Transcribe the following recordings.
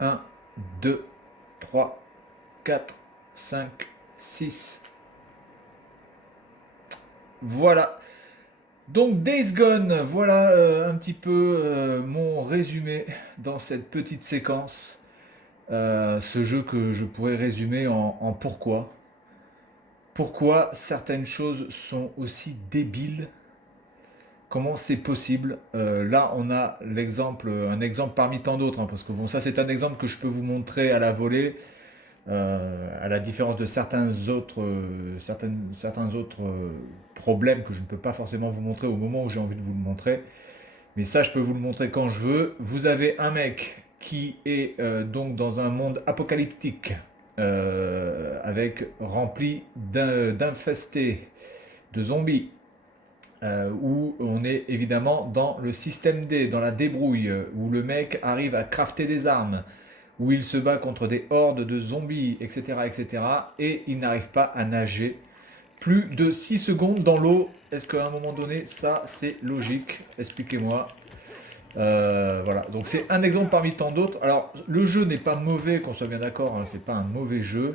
1, 2, 3, 4, 5, 6. Voilà. Donc Days Gone, voilà un petit peu mon résumé dans cette petite séquence. Ce jeu que je pourrais résumer en pourquoi. Pourquoi certaines choses sont aussi débiles. Comment c'est possible. Là, on a un exemple parmi tant d'autres, hein, parce que bon, ça c'est un exemple que je peux vous montrer à la volée, à la différence de certains autres problèmes que je ne peux pas forcément vous montrer au moment où j'ai envie de vous le montrer. Mais ça, je peux vous le montrer quand je veux. Vous avez un mec qui est donc dans un monde apocalyptique, avec rempli d'infestés, de zombies, où on est évidemment dans le système D, dans la débrouille, où le mec arrive à crafter des armes, où il se bat contre des hordes de zombies, etc., etc., et il n'arrive pas à nager plus de 6 secondes dans l'eau. Est-ce qu'à un moment donné, ça c'est logique? Expliquez-moi. Voilà, donc c'est un exemple parmi tant d'autres. Alors, le jeu n'est pas mauvais, qu'on soit bien d'accord, hein, c'est pas un mauvais jeu.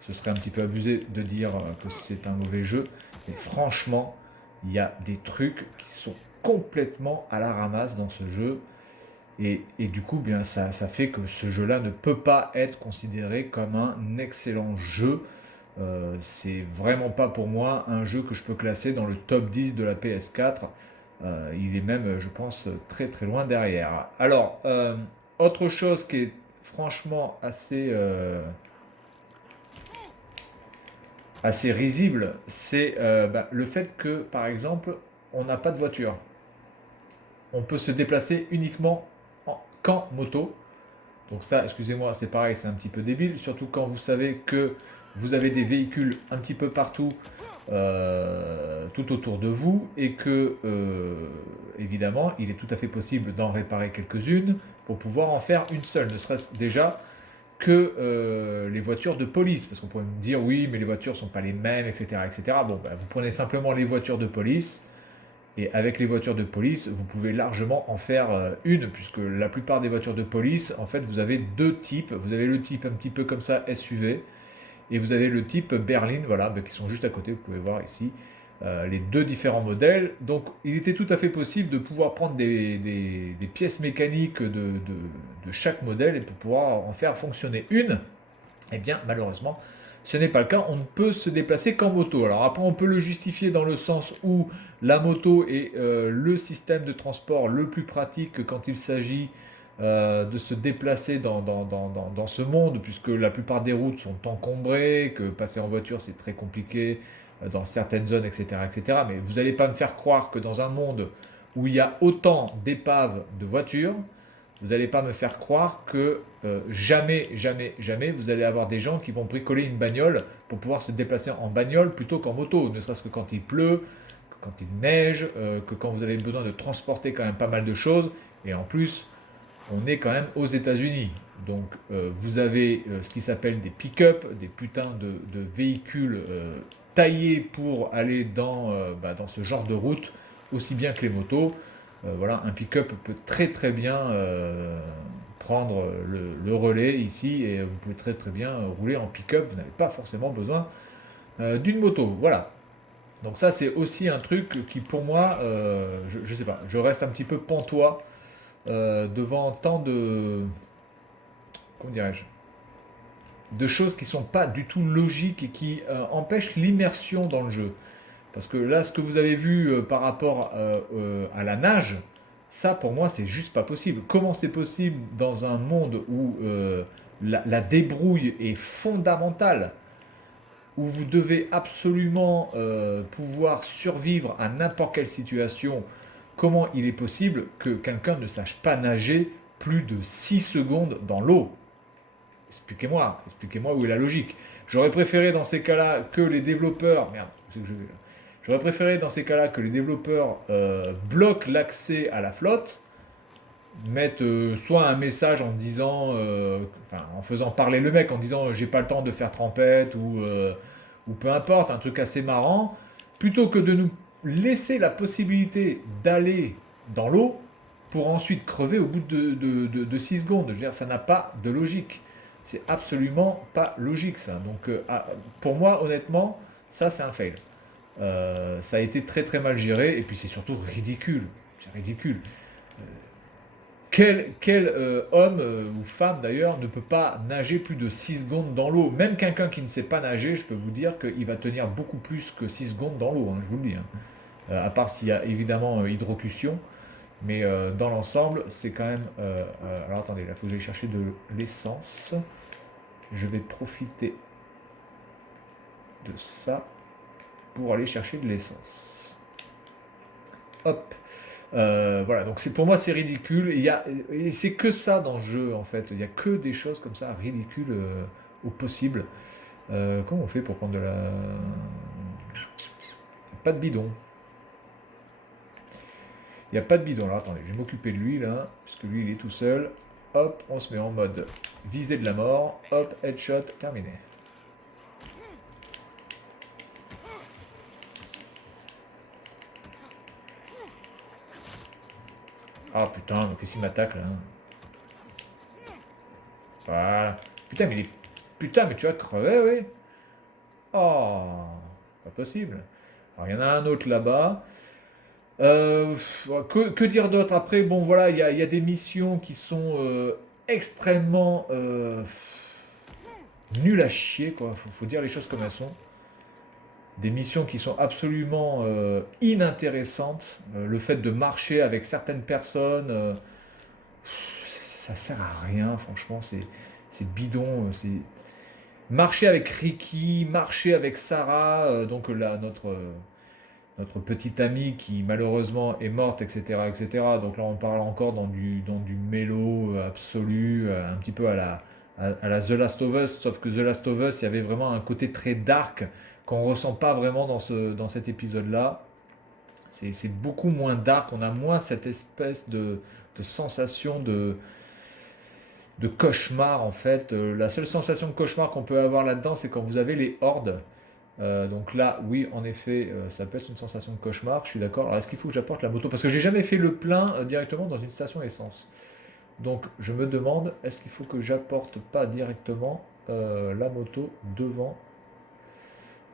Ce serait un petit peu abusé de dire que c'est un mauvais jeu. Mais franchement, il y a des trucs qui sont complètement à la ramasse dans ce jeu. Et du coup, bien, ça fait que ce jeu-là ne peut pas être considéré comme un excellent jeu. C'est vraiment pas pour moi un jeu que je peux classer dans le top 10 de la PS4. Il est même, je pense, très très loin derrière. Alors, autre chose qui est franchement assez risible, c'est le fait que, par exemple, on n'a pas de voiture. On peut se déplacer uniquement qu'en moto. Donc ça, excusez-moi, c'est pareil, c'est un petit peu débile, surtout quand vous savez que vous avez des véhicules un petit peu partout, tout autour de vous, et que, évidemment, il est tout à fait possible d'en réparer quelques-unes pour pouvoir en faire une seule, ne serait-ce déjà que les voitures de police, parce qu'on pourrait me dire, oui, mais les voitures ne sont pas les mêmes, etc., etc. Bon, vous prenez simplement les voitures de police, et avec les voitures de police, vous pouvez largement en faire une, puisque la plupart des voitures de police, en fait, vous avez deux types. Vous avez le type un petit peu comme ça SUV, et vous avez le type berline, voilà, qui sont juste à côté, vous pouvez voir ici, les deux différents modèles. Donc il était tout à fait possible de pouvoir prendre des pièces mécaniques de chaque modèle et pour pouvoir en faire fonctionner une. Eh bien, malheureusement, ce n'est pas le cas. On ne peut se déplacer qu'en moto. Alors après, on peut le justifier dans le sens où la moto est le système de transport le plus pratique quand il s'agit de se déplacer dans ce monde, puisque la plupart des routes sont encombrées, que passer en voiture c'est très compliqué dans certaines zones, etc., etc. Mais vous n'allez pas me faire croire que dans un monde où il y a autant d'épaves de voitures, vous n'allez pas me faire croire que jamais, jamais, jamais, vous allez avoir des gens qui vont bricoler une bagnole pour pouvoir se déplacer en bagnole plutôt qu'en moto, ne serait-ce que quand il pleut, que quand il neige, que quand vous avez besoin de transporter quand même pas mal de choses. Et en plus, on est quand même aux États-Unis. Donc vous avez ce qui s'appelle des pick-up, des putains de véhicules taillés pour aller dans ce genre de route, aussi bien que les motos. Voilà, un pick-up peut très très bien prendre le relais ici et vous pouvez très très bien rouler en pick-up. Vous n'avez pas forcément besoin d'une moto. Voilà. Donc ça c'est aussi un truc qui pour moi, je sais pas, je reste un petit peu pantois devant tant comment dirais-je, de choses qui sont pas du tout logiques et qui empêchent l'immersion dans le jeu. Parce que là, ce que vous avez vu par rapport à la nage, ça pour moi c'est juste pas possible. Comment c'est possible dans un monde où la débrouille est fondamentale, où vous devez absolument pouvoir survivre à n'importe quelle situation, comment il est possible que quelqu'un ne sache pas nager plus de 6 secondes dans l'eau? Expliquez-moi où est la logique. J'aurais préféré dans ces cas-là que les développeurs... Merde, c'est que je vais là. J'aurais préféré dans ces cas-là que les développeurs bloquent l'accès à la flotte, mettent soit un message en disant, enfin en faisant parler le mec en disant j'ai pas le temps de faire trempette ou peu importe, un truc assez marrant, plutôt que de nous laisser la possibilité d'aller dans l'eau pour ensuite crever au bout de 6 secondes. Je veux dire, ça n'a pas de logique. C'est absolument pas logique ça. Donc pour moi, honnêtement, ça c'est un fail. Ça a été très très mal géré et puis c'est surtout ridicule. C'est ridicule. Quel homme ou femme d'ailleurs ne peut pas nager plus de 6 secondes dans l'eau? Même quelqu'un qui ne sait pas nager, je peux vous dire qu'il va tenir beaucoup plus que 6 secondes dans l'eau, hein, je vous le dis, hein. À part s'il y a évidemment hydrocution, mais dans l'ensemble, c'est quand même... alors attendez, là, il faut que j'aille chercher de l'essence. Je vais profiter de ça pour aller chercher de l'essence. Hop. Voilà, donc pour moi c'est ridicule. Et c'est que ça dans le jeu en fait. Il n'y a que des choses comme ça ridicules au possible. Comment on fait pour prendre de la... Pas de bidon. Il n'y a pas de bidon. Alors attendez, je vais m'occuper de lui là, puisque lui il est tout seul. Hop, on se met en mode visée de la mort. Hop, headshot, terminé. Ah putain, mais qu'est-ce qu'il m'attaque là? Voilà. Putain, mais putain, mais tu vas crever, oui. Oh, pas possible. Alors, il y en a un autre là-bas. Que dire d'autre? Après, bon, voilà, il y a des missions qui sont extrêmement nulles à chier, quoi. Faut dire les choses comme elles sont. Des missions qui sont absolument inintéressantes. Le fait de marcher avec certaines personnes, ça sert à rien, franchement, c'est bidon. C'est marcher avec Ricky, marcher avec Sarah, donc là, notre petite amie qui malheureusement est morte, etc., etc. Donc là, on parle encore dans du mélo absolu, un petit peu à la The Last of Us, sauf que The Last of Us, il y avait vraiment un côté très dark qu'on ressent pas vraiment dans cet épisode-là. C'est beaucoup moins dark, on a moins cette espèce de sensation de cauchemar en fait. La seule sensation de cauchemar qu'on peut avoir là-dedans, c'est quand vous avez les hordes. Donc là, oui, en effet, ça peut être une sensation de cauchemar, je suis d'accord. Alors est-ce qu'il faut que j'apporte la moto? Parce que j'ai jamais fait le plein directement dans une station essence. Donc je me demande, est-ce qu'il faut que j'apporte pas directement la moto devant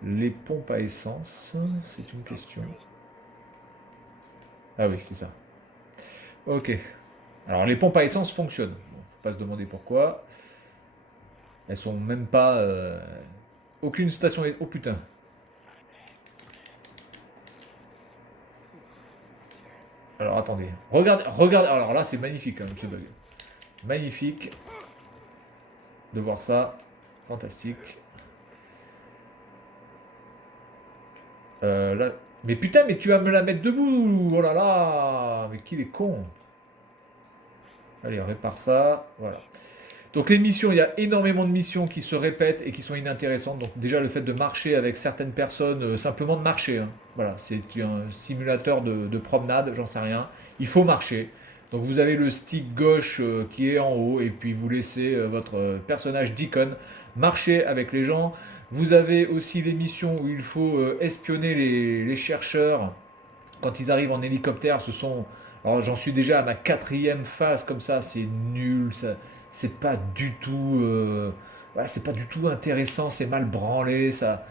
les pompes à essence? C'est une question. Ah oui, c'est ça. Ok. Alors les pompes à essence fonctionnent. Bon, faut pas se demander pourquoi. Elles sont même pas... aucune station... Oh putain. Alors attendez. Regarde, regarde. Alors là, c'est magnifique, hein, monsieur Bug. Magnifique de voir ça. Fantastique. Là... Mais putain, mais tu vas me la mettre debout. Oh là là. Mais qu'il est con. Allez, on répare ça. Voilà. Donc les missions, il y a énormément de missions qui se répètent et qui sont inintéressantes. Donc déjà le fait de marcher avec certaines personnes, simplement de marcher, hein. Voilà, c'est un simulateur de promenade, j'en sais rien. Il faut marcher. Donc vous avez le stick gauche qui est en haut et puis vous laissez votre personnage Deacon marcher avec les gens. Vous avez aussi les missions où il faut espionner les chercheurs quand ils arrivent en hélicoptère. Alors j'en suis déjà à ma quatrième phase comme ça, c'est nul, ça, c'est pas du tout, voilà, c'est pas du tout intéressant, c'est mal branlé, ça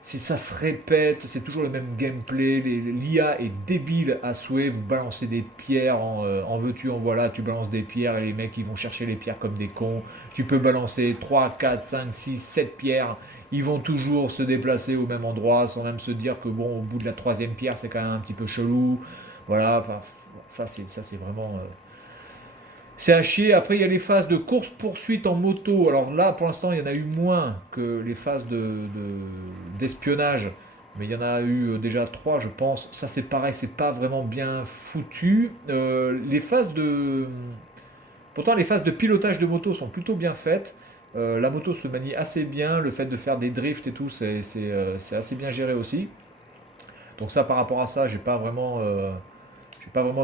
se répète, c'est toujours le même gameplay, l'IA est débile à souhait, vous balancez des pierres en veux-tu, en voilà, tu balances des pierres et les mecs ils vont chercher les pierres comme des cons, tu peux balancer 3, 4, 5, 6, 7 pierres, ils vont toujours se déplacer au même endroit sans même se dire que bon, au bout de la troisième pierre c'est quand même un petit peu chelou, voilà, enfin, ça c'est vraiment... c'est à chier. Après, il y a les phases de course-poursuite en moto. Alors là, pour l'instant, il y en a eu moins que les phases d'espionnage. Mais il y en a eu déjà trois, je pense. Ça, c'est pareil, c'est pas vraiment bien foutu. Les phases de... Pourtant, les phases de pilotage de moto sont plutôt bien faites. La moto se manie assez bien. Le fait de faire des drifts et tout, c'est assez bien géré aussi. Donc ça, par rapport à ça, j'ai pas vraiment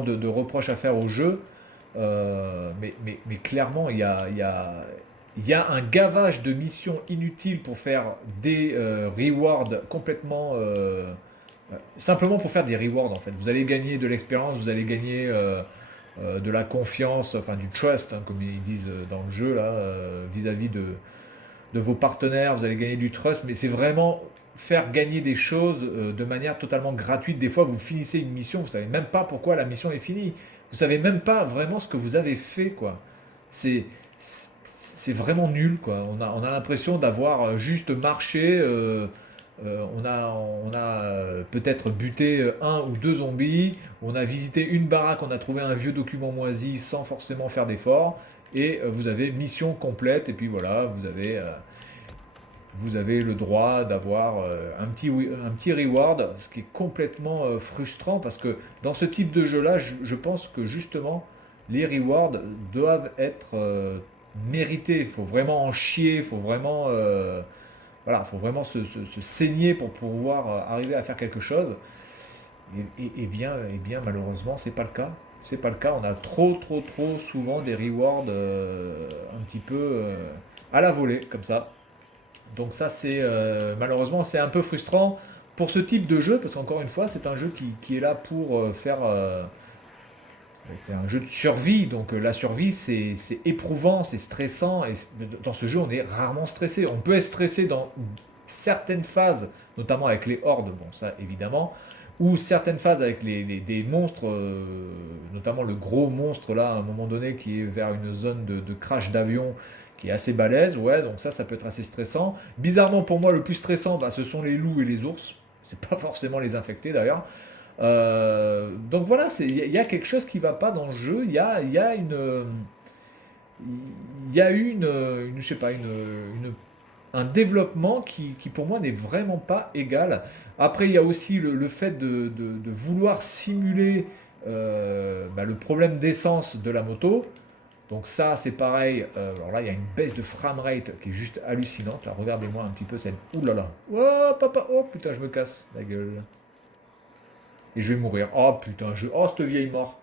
de reproches à faire au jeu. Mais clairement, il y a un gavage de missions inutiles pour faire des rewards complètement... simplement pour faire des rewards en fait. Vous allez gagner de l'expérience, vous allez gagner de la confiance, enfin du trust, hein, comme ils disent dans le jeu, là, vis-à-vis de vos partenaires, vous allez gagner du trust, mais c'est vraiment faire gagner des choses de manière totalement gratuite. Des fois, vous finissez une mission, vous savez même pas pourquoi la mission est finie. Vous savez même pas vraiment ce que vous avez fait, quoi. C'est c'est vraiment nul, quoi. On a l'impression d'avoir juste marché. On a peut-être buté un ou deux zombies. On a visité une baraque, on a trouvé un vieux document moisi sans forcément faire d'effort. Et vous avez mission complète. Et puis voilà, vous avez le droit d'avoir un petit reward, ce qui est complètement frustrant parce que dans ce type de jeu-là, je pense que justement, les rewards doivent être mérités. Il faut vraiment en chier, il faut vraiment, voilà, faut vraiment se saigner pour pouvoir arriver à faire quelque chose. Et bien, malheureusement, c'est pas le cas. C'est pas le cas. On a trop, trop, trop souvent des rewards un petit peu à la volée, comme ça. Donc ça, c'est malheureusement, c'est un peu frustrant pour ce type de jeu, parce qu'encore une fois, c'est un jeu qui est là pour faire... c'est un jeu de survie, donc la survie, c'est éprouvant, c'est stressant, et dans ce jeu, on est rarement stressé. On peut être stressé dans certaines phases, notamment avec les hordes, bon ça évidemment, ou certaines phases avec des monstres, notamment le gros monstre là, à un moment donné, qui est vers une zone de crash d'avion, qui est assez balèze, ouais, donc ça peut être assez stressant. Bizarrement pour moi, le plus stressant, bah, ce sont les loups et les ours. C'est pas forcément les infectés d'ailleurs. Donc voilà, il y a quelque chose qui va pas dans le jeu. Je sais pas, un développement qui pour moi n'est vraiment pas égal. Après, il y a aussi le fait de vouloir simuler bah, le problème d'essence de la moto. Donc ça, c'est pareil. Alors là, il y a une baisse de framerate qui est juste hallucinante. Là, regardez-moi un petit peu cette... Ouh là là. Oh, papa. Oh putain, je me casse la gueule. Et je vais mourir. Oh putain, oh cette vieille mort.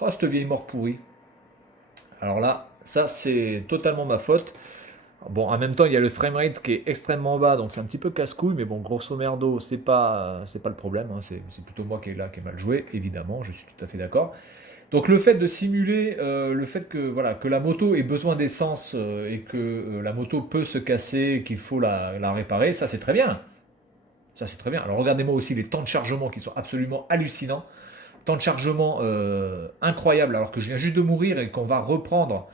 Oh cette vieille mort pourrie. Alors là, ça c'est totalement ma faute. Bon, en même temps, il y a le framerate qui est extrêmement bas, donc c'est un petit peu casse-couille, mais bon, grosso merdo, c'est pas le problème, hein, c'est plutôt moi qui ai mal joué, évidemment, je suis tout à fait d'accord. Donc le fait de simuler le fait que, voilà, que la moto ait besoin d'essence et que la moto peut se casser, qu'il faut la réparer, ça c'est très bien. Ça c'est très bien. Alors regardez-moi aussi les temps de chargement qui sont absolument hallucinants. Temps de chargement incroyable alors que je viens juste de mourir et qu'on va reprendre.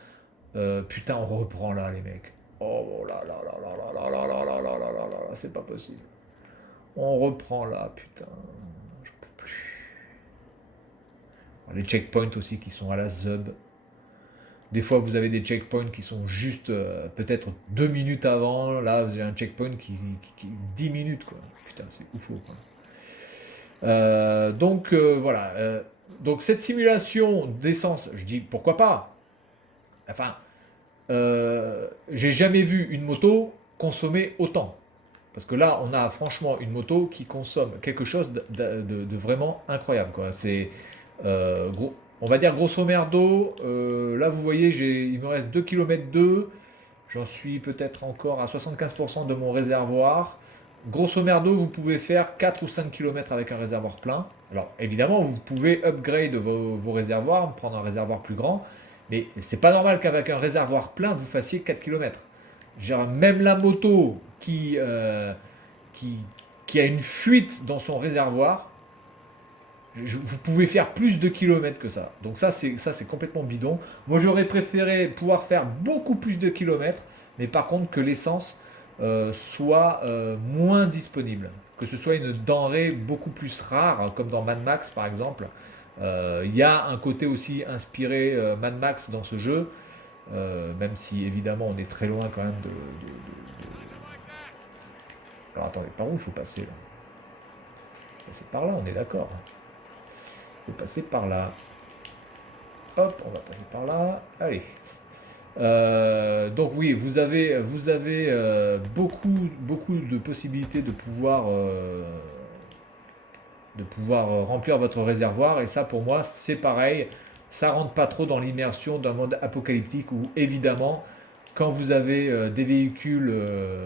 Putain, on reprend là, les mecs. Oh là là là là là là là là là là là là là, c'est pas possible. On reprend là, putain. Je peux plus. Les checkpoints aussi qui sont à la zub. Des fois, vous avez des checkpoints qui sont juste peut-être 2 minutes avant. Là, vous avez un checkpoint qui 10 minutes, quoi. Putain, c'est ouf, quoi. Donc voilà. Donc cette simulation d'essence, je dis pourquoi pas. Enfin, j'ai jamais vu une moto consommer autant. Parce que là, on a franchement une moto qui consomme quelque chose de vraiment incroyable, quoi. C'est, on va dire grosso merdo, là vous voyez, il me reste 2 km 2. J'en suis peut-être encore à 75% de mon réservoir. Grosso merdo, vous pouvez faire 4 ou 5 km avec un réservoir plein. Alors évidemment, vous pouvez upgrade vos réservoirs, prendre un réservoir plus grand, mais c'est pas normal qu'avec un réservoir plein, vous fassiez 4 km. Genre, même la moto qui, qui a une fuite dans son réservoir, vous pouvez faire plus de kilomètres que ça. Donc ça c'est complètement bidon. Moi j'aurais préféré pouvoir faire beaucoup plus de kilomètres, mais par contre que l'essence soit moins disponible, que ce soit une denrée beaucoup plus rare, comme dans Mad Max par exemple. Il y a un côté aussi inspiré Mad Max dans ce jeu, même si évidemment on est très loin quand même Alors attendez, par où il faut passer là? Passer par là, on est d'accord. Il faut passer par là. Hop, on va passer par là. Allez. Donc oui, vous avez beaucoup, beaucoup de possibilités de pouvoir remplir votre réservoir. Et ça, pour moi, c'est pareil. Ça rentre pas trop dans l'immersion d'un monde apocalyptique où, évidemment, quand vous avez des véhicules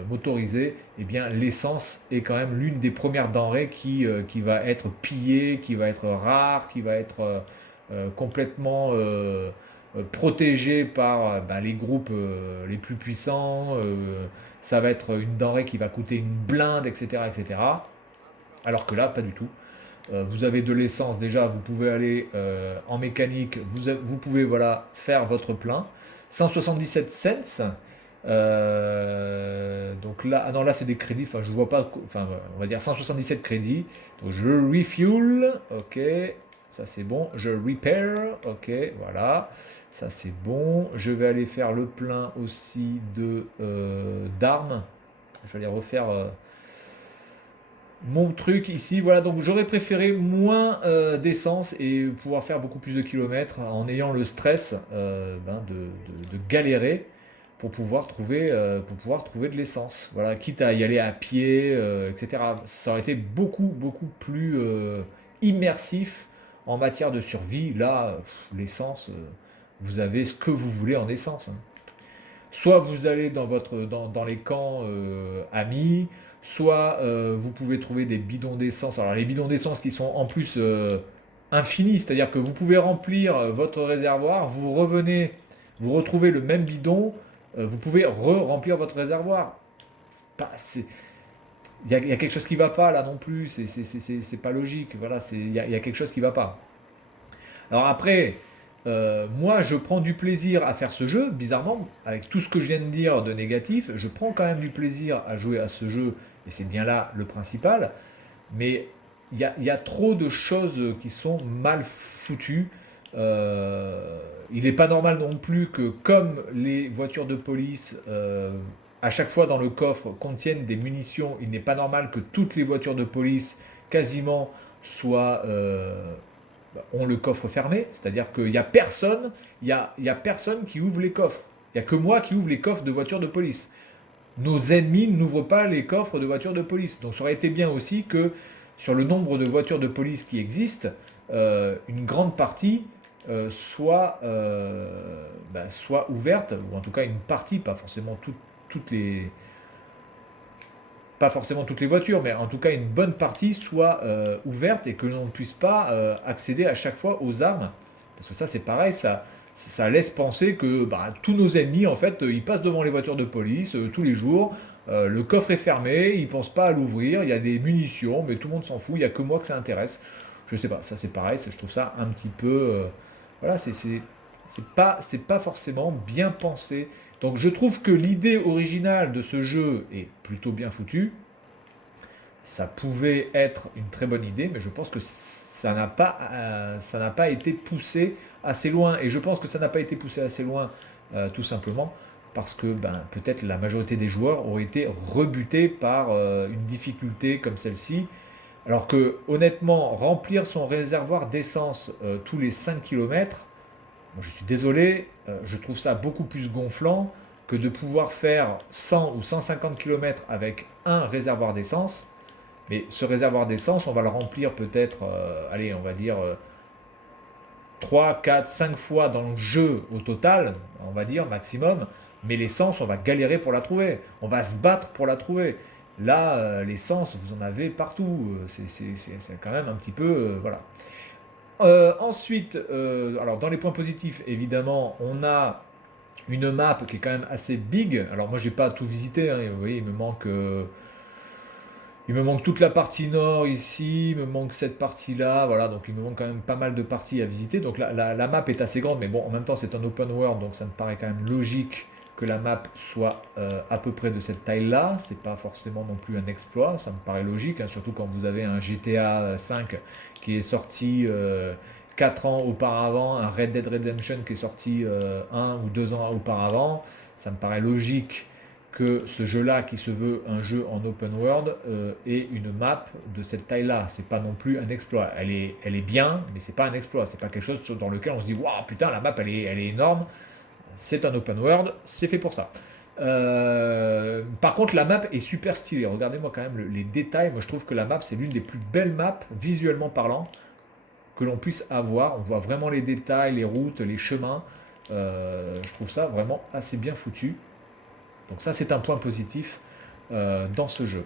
motorisés, eh bien, l'essence est quand même l'une des premières denrées qui va être pillée, qui va être rare, qui va être complètement protégé par les groupes les plus puissants. Ça va être une denrée qui va coûter une blinde, etc., etc. Alors que là, pas du tout. Vous avez de l'essence déjà, vous pouvez aller en mécanique, vous pouvez voilà, faire votre plein. 177 cents. Donc là, ah non, là c'est des crédits, enfin je vois pas, enfin voilà, on va dire 177 crédits. Donc je refuel, ok, ça c'est bon. Je repair, ok, voilà, ça c'est bon. Je vais aller faire le plein aussi de d'armes. Je vais aller refaire mon truc ici. Voilà, donc j'aurais préféré moins d'essence et pouvoir faire beaucoup plus de kilomètres en ayant le stress de galérer pour pouvoir trouver de l'essence. Voilà, quitte à y aller à pied, etc. Ça aurait été beaucoup, beaucoup plus immersif en matière de survie. Là, l'essence, vous avez ce que vous voulez en essence, hein. Soit vous allez dans les camps amis, soit vous pouvez trouver des bidons d'essence. Alors les bidons d'essence qui sont en plus infinis, c'est-à-dire que vous pouvez remplir votre réservoir, vous revenez, vous retrouvez le même bidon, vous pouvez re-remplir votre réservoir. Il y a quelque chose qui ne va pas là non plus, c'est pas logique. Voilà, il y a quelque chose qui ne va pas. Alors après, moi je prends du plaisir à faire ce jeu, bizarrement, avec tout ce que je viens de dire de négatif, je prends quand même du plaisir à jouer à ce jeu, et c'est bien là le principal, mais il y a trop de choses qui sont mal foutues. Il n'est pas normal non plus que comme les voitures de police, à chaque fois dans le coffre, contiennent des munitions, il n'est pas normal que toutes les voitures de police, quasiment, soient ont le coffre fermé, c'est-à-dire qu'il n'y a personne, il y a personne qui ouvre les coffres. Il n'y a que moi qui ouvre les coffres de voitures de police. Nos ennemis n'ouvrent pas les coffres de voitures de police. Donc ça aurait été bien aussi que sur le nombre de voitures de police qui existent, une grande partie soit ouverte, ou en tout cas une partie, toutes les, pas forcément toutes les voitures, mais en tout cas une bonne partie soit ouverte et que l'on ne puisse pas accéder à chaque fois aux armes. Parce que ça c'est pareil, ça laisse penser que tous nos ennemis en fait ils passent devant les voitures de police tous les jours, le coffre est fermé, ils ne pensent pas à l'ouvrir, il y a des munitions, mais tout le monde s'en fout, il n'y a que moi que ça intéresse. Je sais pas, ça c'est pareil, je trouve ça un petit peu... voilà, c'est pas forcément bien pensé. Donc je trouve que l'idée originale de ce jeu est plutôt bien foutue. Ça pouvait être une très bonne idée, mais je pense que ça n'a pas été poussé assez loin. Et je pense que ça n'a pas été poussé assez loin tout simplement parce que peut-être la majorité des joueurs auraient été rebutés par une difficulté comme celle-ci. Alors que honnêtement, remplir son réservoir d'essence tous les 5 km, bon, je suis désolé, je trouve ça beaucoup plus gonflant que de pouvoir faire 100 ou 150 km avec un réservoir d'essence. Mais ce réservoir d'essence, on va le remplir peut-être, allez, on va dire 3, 4, 5 fois dans le jeu au total, on va dire maximum. Mais l'essence, on va galérer pour la trouver. On va se battre pour la trouver. Là, l'essence, vous en avez partout. C'est quand même un petit peu... voilà. Ensuite, alors dans les points positifs, évidemment, on a une map qui est quand même assez big. Alors moi, j'ai pas tout visité, hein, vous voyez, il me manque toute la partie nord ici, il me manque cette partie-là, voilà, donc il me manque quand même pas mal de parties à visiter. Donc la map est assez grande, mais bon, en même temps, c'est un open world, donc ça me paraît quand même logique que la map soit à peu près de cette taille-là. C'est pas forcément non plus un exploit, ça me paraît logique, hein, surtout quand vous avez un GTA 5 qui est sorti 4 ans auparavant, un Red Dead Redemption qui est sorti 1 ou 2 ans auparavant. Ça me paraît logique que ce jeu-là, qui se veut un jeu en open world, ait une map de cette taille-là. C'est pas non plus un exploit. Elle est bien, mais c'est pas un exploit. C'est pas quelque chose dans lequel on se dit waouh putain la map elle est énorme. C'est un open world, c'est fait pour ça. Par contre, la map est super stylée. Regardez-moi quand même les détails. Moi, je trouve que la map, c'est l'une des plus belles maps, visuellement parlant, que l'on puisse avoir. On voit vraiment les détails, les routes, les chemins. Je trouve ça vraiment assez bien foutu. Donc ça, c'est un point positif dans ce jeu.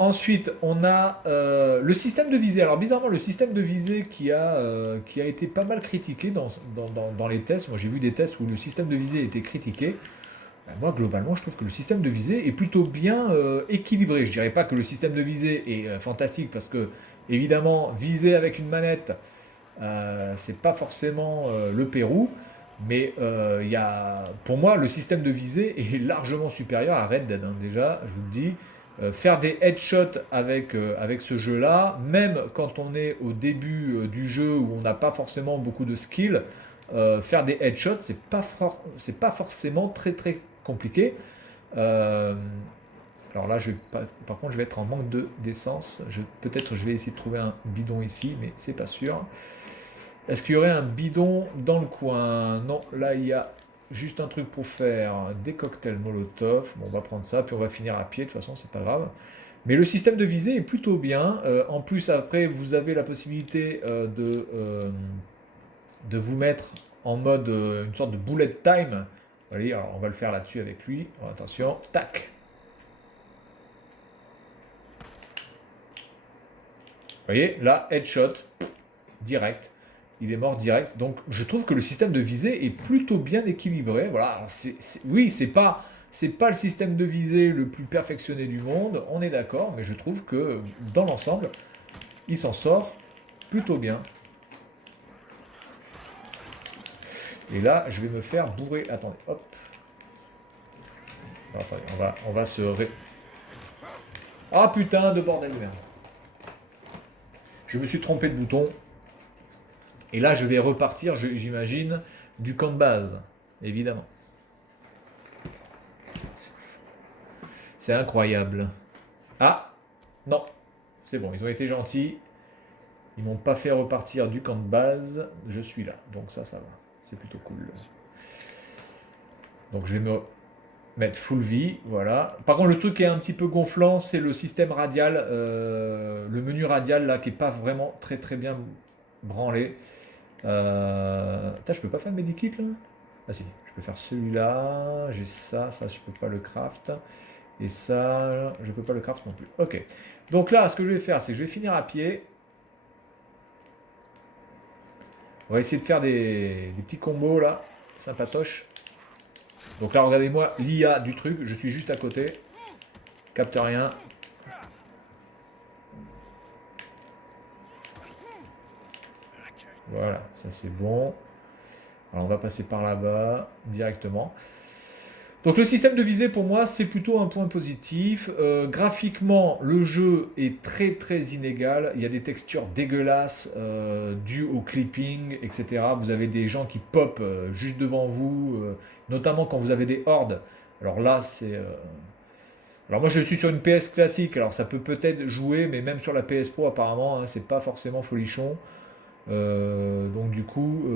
Ensuite, on a le système de visée. Alors bizarrement, le système de visée qui a été pas mal critiqué dans les tests. Moi, j'ai vu des tests où le système de visée était critiqué. Ben, moi, globalement, je trouve que le système de visée est plutôt bien équilibré. Je dirais pas que le système de visée est fantastique parce que, évidemment, viser avec une manette, c'est pas forcément le Pérou. Mais pour moi, le système de visée est largement supérieur à Red Dead, hein. Déjà, je vous le dis. Faire des headshots avec ce jeu-là, même quand on est au début du jeu où on n'a pas forcément beaucoup de skills, faire des headshots, c'est pas forcément très très compliqué. Euh, alors là, par contre, je vais être en manque d'essence. Peut-être je vais essayer de trouver un bidon ici, mais c'est pas sûr. Est-ce qu'il y aurait un bidon dans le coin? Non, là il y a juste un truc pour faire des cocktails Molotov. Bon, on va prendre ça, puis on va finir à pied, de toute façon, c'est pas grave. Mais le système de visée est plutôt bien. En plus, après, vous avez la possibilité de vous mettre en mode une sorte de bullet time. Allez, alors on va le faire là-dessus avec lui. Alors, attention, tac. Vous voyez, là, headshot, direct. Il est mort direct. Donc je trouve que le système de visée est plutôt bien équilibré. Voilà. Alors, oui, c'est pas le système de visée le plus perfectionné du monde, on est d'accord, mais je trouve que dans l'ensemble, il s'en sort plutôt bien. Et là, je vais me faire bourrer. Attendez, hop. Alors, attendez, on va se Ah putain de bordel de merde. Je me suis trompé de bouton. Et là, je vais repartir, j'imagine, du camp de base, évidemment. C'est incroyable. Ah, non, c'est bon, ils ont été gentils. Ils m'ont pas fait repartir du camp de base. Je suis là, donc ça va. C'est plutôt cool. Donc je vais me mettre full vie, voilà. Par contre, le truc qui est un petit peu gonflant, c'est le système radial, le menu radial là, qui est pas vraiment très très bien branlé. Je peux pas faire de medikit là? Ah si, je peux faire celui-là, j'ai ça je peux pas le craft. Et ça, je peux pas le craft non plus. Ok. Donc là, ce que je vais faire, c'est que je vais finir à pied. On va essayer de faire des petits combos là, sympatoches. Donc là, regardez-moi l'IA du truc, je suis juste à côté. Capte rien. Voilà, ça c'est bon. Alors on va passer par là-bas directement. Donc le système de visée pour moi c'est plutôt un point positif. Graphiquement le jeu est très très inégal. Il y a des textures dégueulasses dues au clipping, etc. Vous avez des gens qui pop juste devant vous, notamment quand vous avez des hordes. Alors là c'est... Alors moi je suis sur une PS classique, alors ça peut-être jouer, mais même sur la PS Pro apparemment, hein, c'est pas forcément folichon. Donc du coup,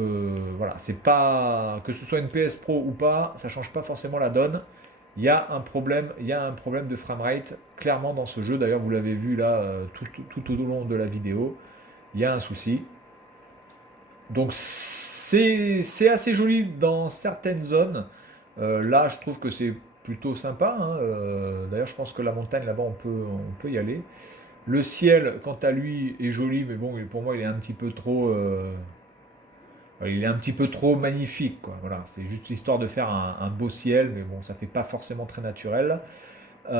voilà, c'est pas que ce soit une PS Pro ou pas, ça change pas forcément la donne. Il y a un problème de framerate clairement dans ce jeu. D'ailleurs, vous l'avez vu là tout au long de la vidéo. Il y a un souci. Donc c'est assez joli dans certaines zones. Là, je trouve que c'est plutôt sympa, hein. D'ailleurs, je pense que la montagne là-bas, on peut y aller. Le ciel, quant à lui, est joli, mais bon, pour moi, il est un petit peu trop, il est un petit peu trop magnifique, quoi. Voilà, c'est juste histoire de faire un beau ciel, mais bon, ça fait pas forcément très naturel. Attendez.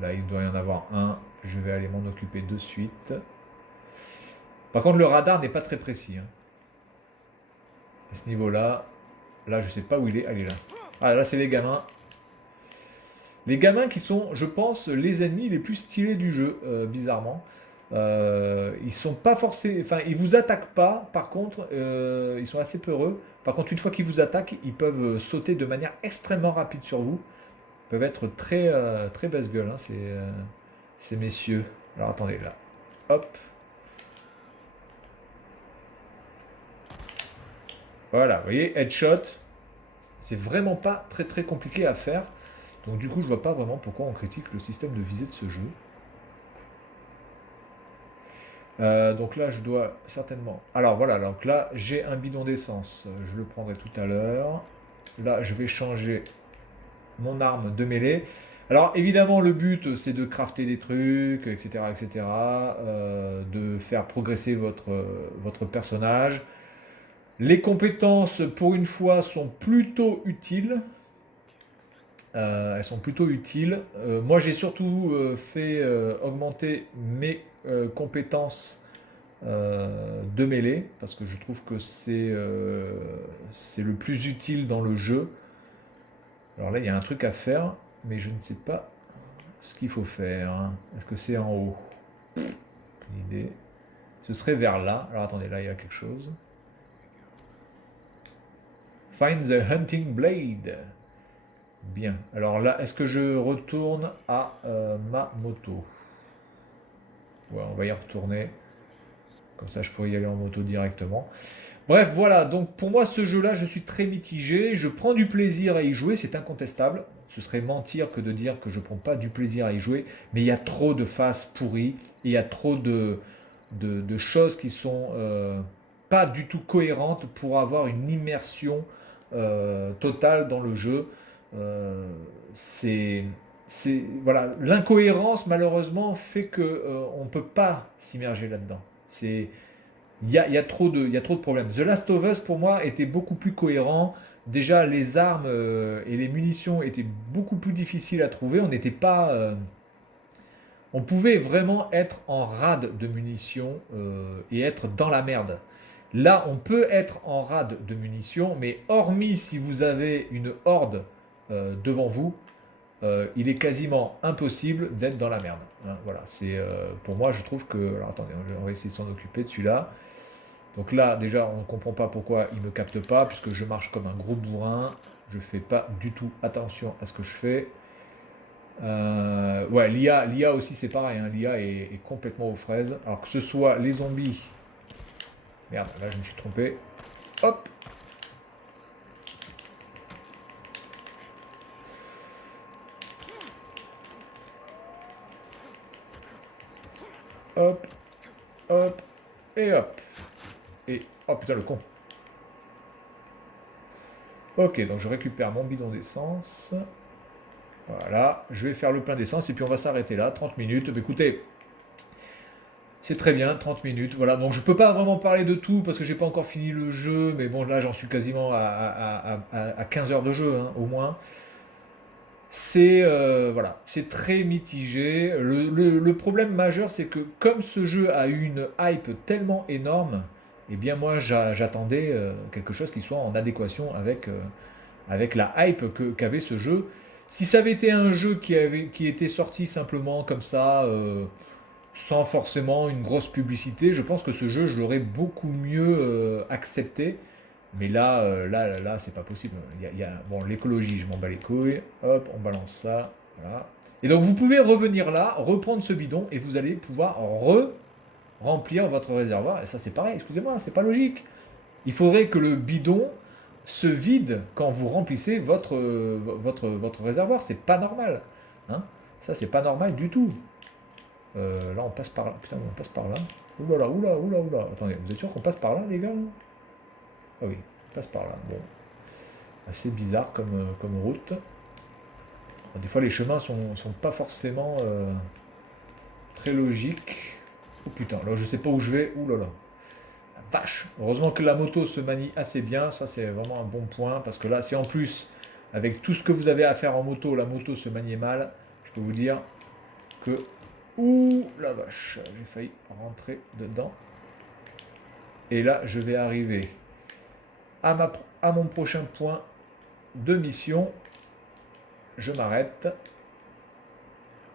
Là, il doit y en avoir un. Je vais aller m'en occuper de suite. Par contre, le radar n'est pas très précis, hein. À ce niveau-là, là, je sais pas où il est. Ah, il est là. Ah, là, c'est les gamins. Les gamins qui sont, je pense, les ennemis les plus stylés du jeu, bizarrement. Ils sont pas forcés, enfin, ils vous attaquent pas. Par contre, ils sont assez peureux. Par contre, une fois qu'ils vous attaquent, ils peuvent sauter de manière extrêmement rapide sur vous. Ils peuvent être très, très basse-gueule, hein, ces messieurs. Alors attendez, là. Hop. Voilà, vous voyez, headshot. C'est vraiment pas très très compliqué à faire. Donc du coup, je vois pas vraiment pourquoi on critique le système de visée de ce jeu. Donc là, je dois certainement... Alors voilà, donc là, j'ai un bidon d'essence. Je le prendrai tout à l'heure. Là, je vais changer mon arme de mêlée. Alors évidemment le but c'est de crafter des trucs, etc. etc. De faire progresser votre personnage. Les compétences pour une fois sont plutôt utiles. Elles sont plutôt utiles. Moi j'ai surtout fait augmenter mes compétences de mêlée parce que je trouve que c'est le plus utile dans le jeu. Alors là, il y a un truc à faire, mais je ne sais pas ce qu'il faut faire. Est-ce que c'est en haut? Aucune idée. Ce serait vers là. Alors attendez, là, il y a quelque chose. Find the hunting blade. Bien. Alors là, est-ce que je retourne à ma moto? Ouais, on va y retourner. Comme ça, je pourrais y aller en moto directement. Bref, voilà. Donc pour moi, ce jeu-là, je suis très mitigé. Je prends du plaisir à y jouer, c'est incontestable. Ce serait mentir que de dire que je prends pas du plaisir à y jouer. Mais il y a trop de phases pourries. Et il y a trop de choses qui sont pas du tout cohérentes pour avoir une immersion totale dans le jeu. Euh, c'est voilà, l'incohérence malheureusement fait que on peut pas s'immerger là-dedans. C'est il y a trop de problèmes. The Last of Us, pour moi, était beaucoup plus cohérent. Déjà, les armes et les munitions étaient beaucoup plus difficiles à trouver. On n'était pas. On pouvait vraiment être en rade de munitions et être dans la merde. Là, on peut être en rade de munitions, mais hormis si vous avez une horde devant vous, il est quasiment impossible d'être dans la merde. Hein, voilà, c'est pour moi, je trouve que. Alors attendez, on va essayer de s'en occuper de celui-là. Donc là, déjà, on ne comprend pas pourquoi il ne me capte pas, puisque je marche comme un gros bourrin. Je ne fais pas du tout attention à ce que je fais. Ouais, l'IA aussi, c'est pareil. Hein, l'IA est complètement aux fraises. Alors que ce soit les zombies. Merde, là, je me suis trompé. Hop! Hop! Hop! Et hop! Et... Oh putain, le con! Ok, donc je récupère mon bidon d'essence. Voilà, je vais faire le plein d'essence et puis on va s'arrêter là, 30 minutes. Bah, écoutez, c'est très bien, 30 minutes. Voilà, donc je peux pas vraiment parler de tout parce que j'ai pas encore fini le jeu, mais bon, là j'en suis quasiment à 15 heures de jeu, hein, au moins. C'est voilà, c'est très mitigé. Le problème majeur, c'est que comme ce jeu a eu une hype tellement énorme, eh bien moi j'attendais quelque chose qui soit en adéquation avec la hype qu'avait ce jeu. Si ça avait été un jeu qui était sorti simplement comme ça, sans forcément une grosse publicité, je pense que ce jeu, je l'aurais beaucoup mieux accepté. Mais là, c'est pas possible. Bon, l'écologie, je m'en bats les couilles. Hop, on balance ça. Voilà. Et donc, vous pouvez revenir là, reprendre ce bidon, et vous allez pouvoir remplir votre réservoir. Et ça, c'est pareil, excusez-moi, c'est pas logique. Il faudrait que le bidon se vide quand vous remplissez votre réservoir. C'est pas normal. Hein, ça, c'est pas normal du tout. Là, on passe par là. Putain, on passe par là. Oulala, oula, oula, oula. Attendez, vous êtes sûr qu'on passe par là, les gars là? Ah oui, on passe par là. Bon, assez bizarre comme route. Des fois, les chemins sont pas forcément très logiques. Oh putain, là, je sais pas où je vais. Ouh là là. La vache. Heureusement que la moto se manie assez bien. Ça, c'est vraiment un bon point. Parce que là, si en plus, avec tout ce que vous avez à faire en moto, la moto se maniait mal, je peux vous dire que... Ouh la vache. J'ai failli rentrer dedans. Et là, je vais arriver à mon prochain point de mission. Je m'arrête.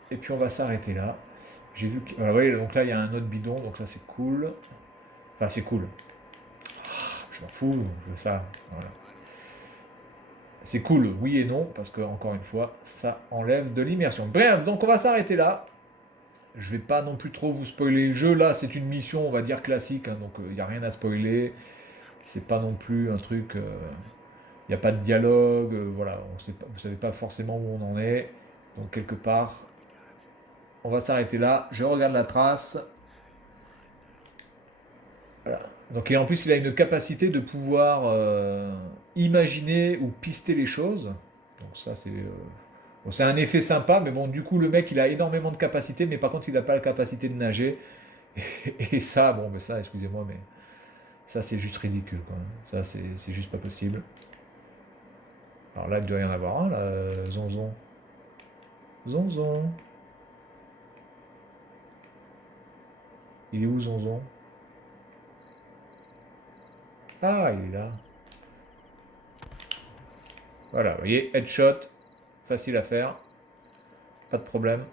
Et puis on va s'arrêter là. J'ai vu que... Voilà, vous voyez, donc là, il y a un autre bidon. Donc ça, c'est cool. Enfin, c'est cool. Je m'en fous. Je veux ça. Voilà. C'est cool, oui et non, parce que, encore une fois, ça enlève de l'immersion. Bref, donc on va s'arrêter là. Je vais pas non plus trop vous spoiler le jeu. Là, c'est une mission, on va dire, classique. Hein, donc, il n'y a rien à spoiler. C'est pas non plus un truc... Il n'y a pas de dialogue. Voilà, vous savez pas forcément où on en est. Donc, quelque part, on va s'arrêter là. Je regarde la trace. Voilà. Donc, et en plus, il a une capacité de pouvoir imaginer ou pister les choses. Donc ça, bon, c'est un effet sympa, mais bon, du coup, le mec, il a énormément de capacité, mais par contre, il n'a pas la capacité de nager. Et ça, bon, mais ça, excusez-moi, mais ça, c'est juste ridicule, quand même. Ça, c'est juste pas possible. Alors là, il doit y en avoir un, là, Zonzon. Zonzon. Il est où, Zonzon? Ah, il est là. Voilà, vous voyez, headshot, facile à faire, pas de problème.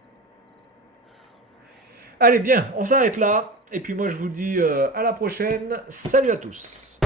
Allez, bien, on s'arrête là. Et puis moi, je vous dis à la prochaine. Salut à tous.